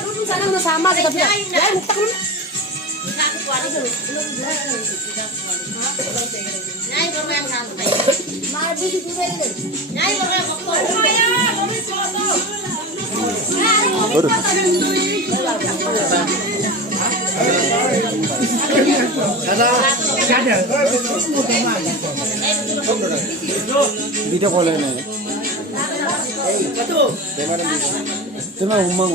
Duduk sana sama kita bilang. Video call ini. Cuma umang.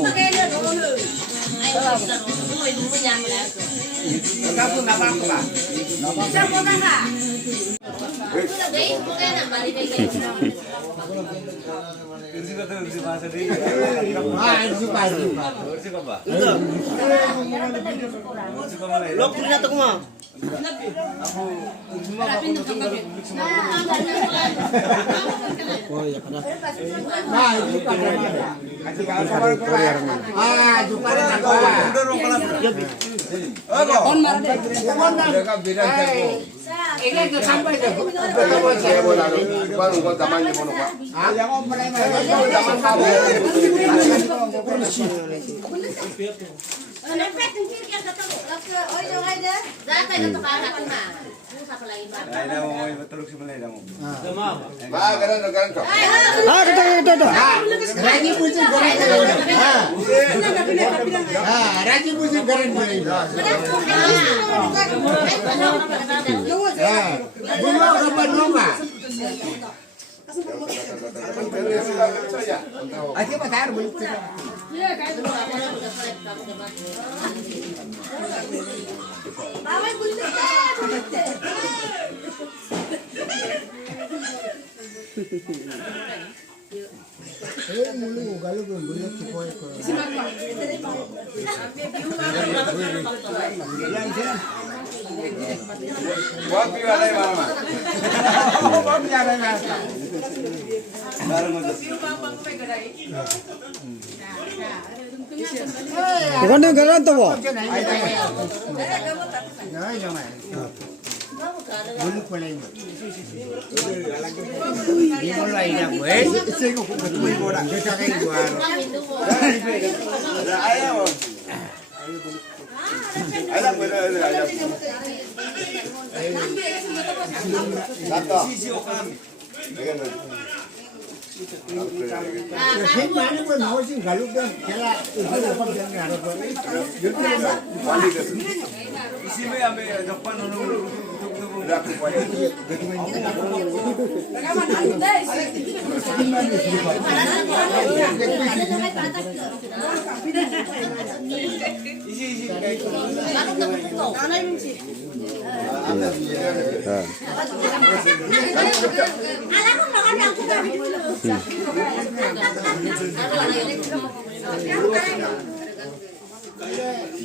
Bukan garan tuh, Bo.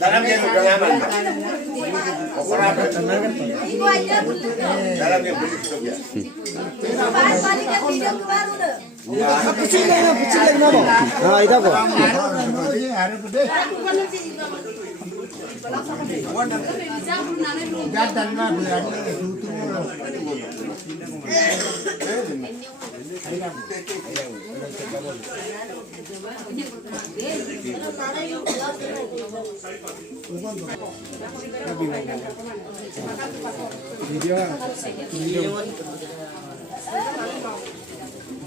Dalam dia udah nyaman. Dalam dia beli itu ya. Ah, itu kok.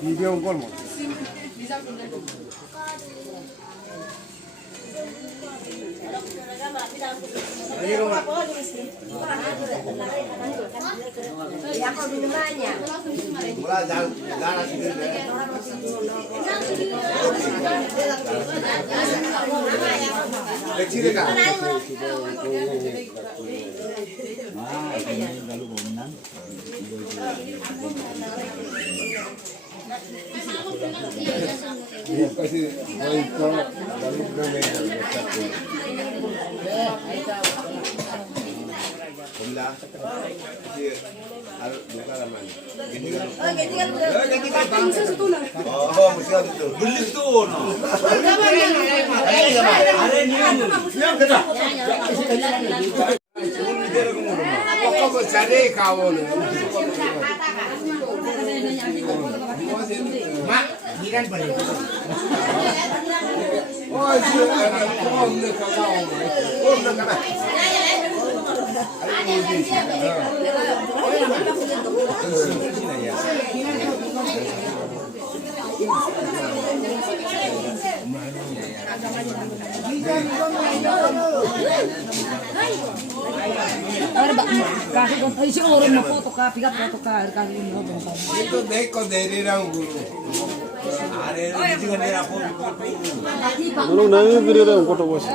Video call mo. Mula jalan sini. Kecil kan? Oh, mesti ada tu. Beli tu, no. Apa cari kau ni? Mak, ni kan beri. Oh, si kau ni kau. Oh, nak apa? Itu dekor dari orang guru. Ada juga dari apa? Belum nanya beri orang foto bos.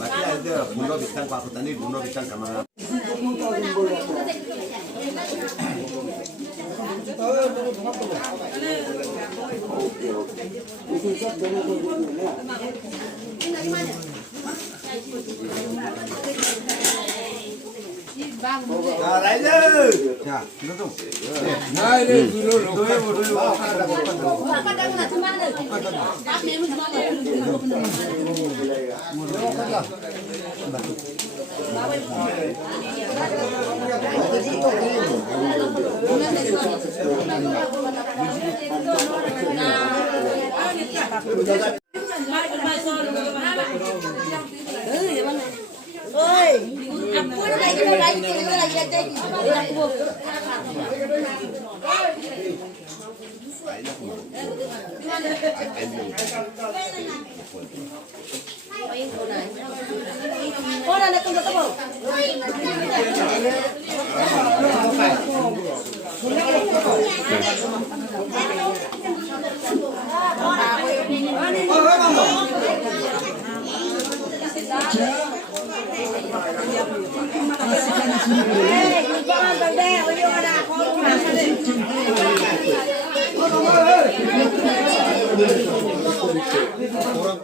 Mati ada bunuh bintang Pak Petani, bunuh bintang kamera. Raja. Ya, itu. Nah, ini guru Hey,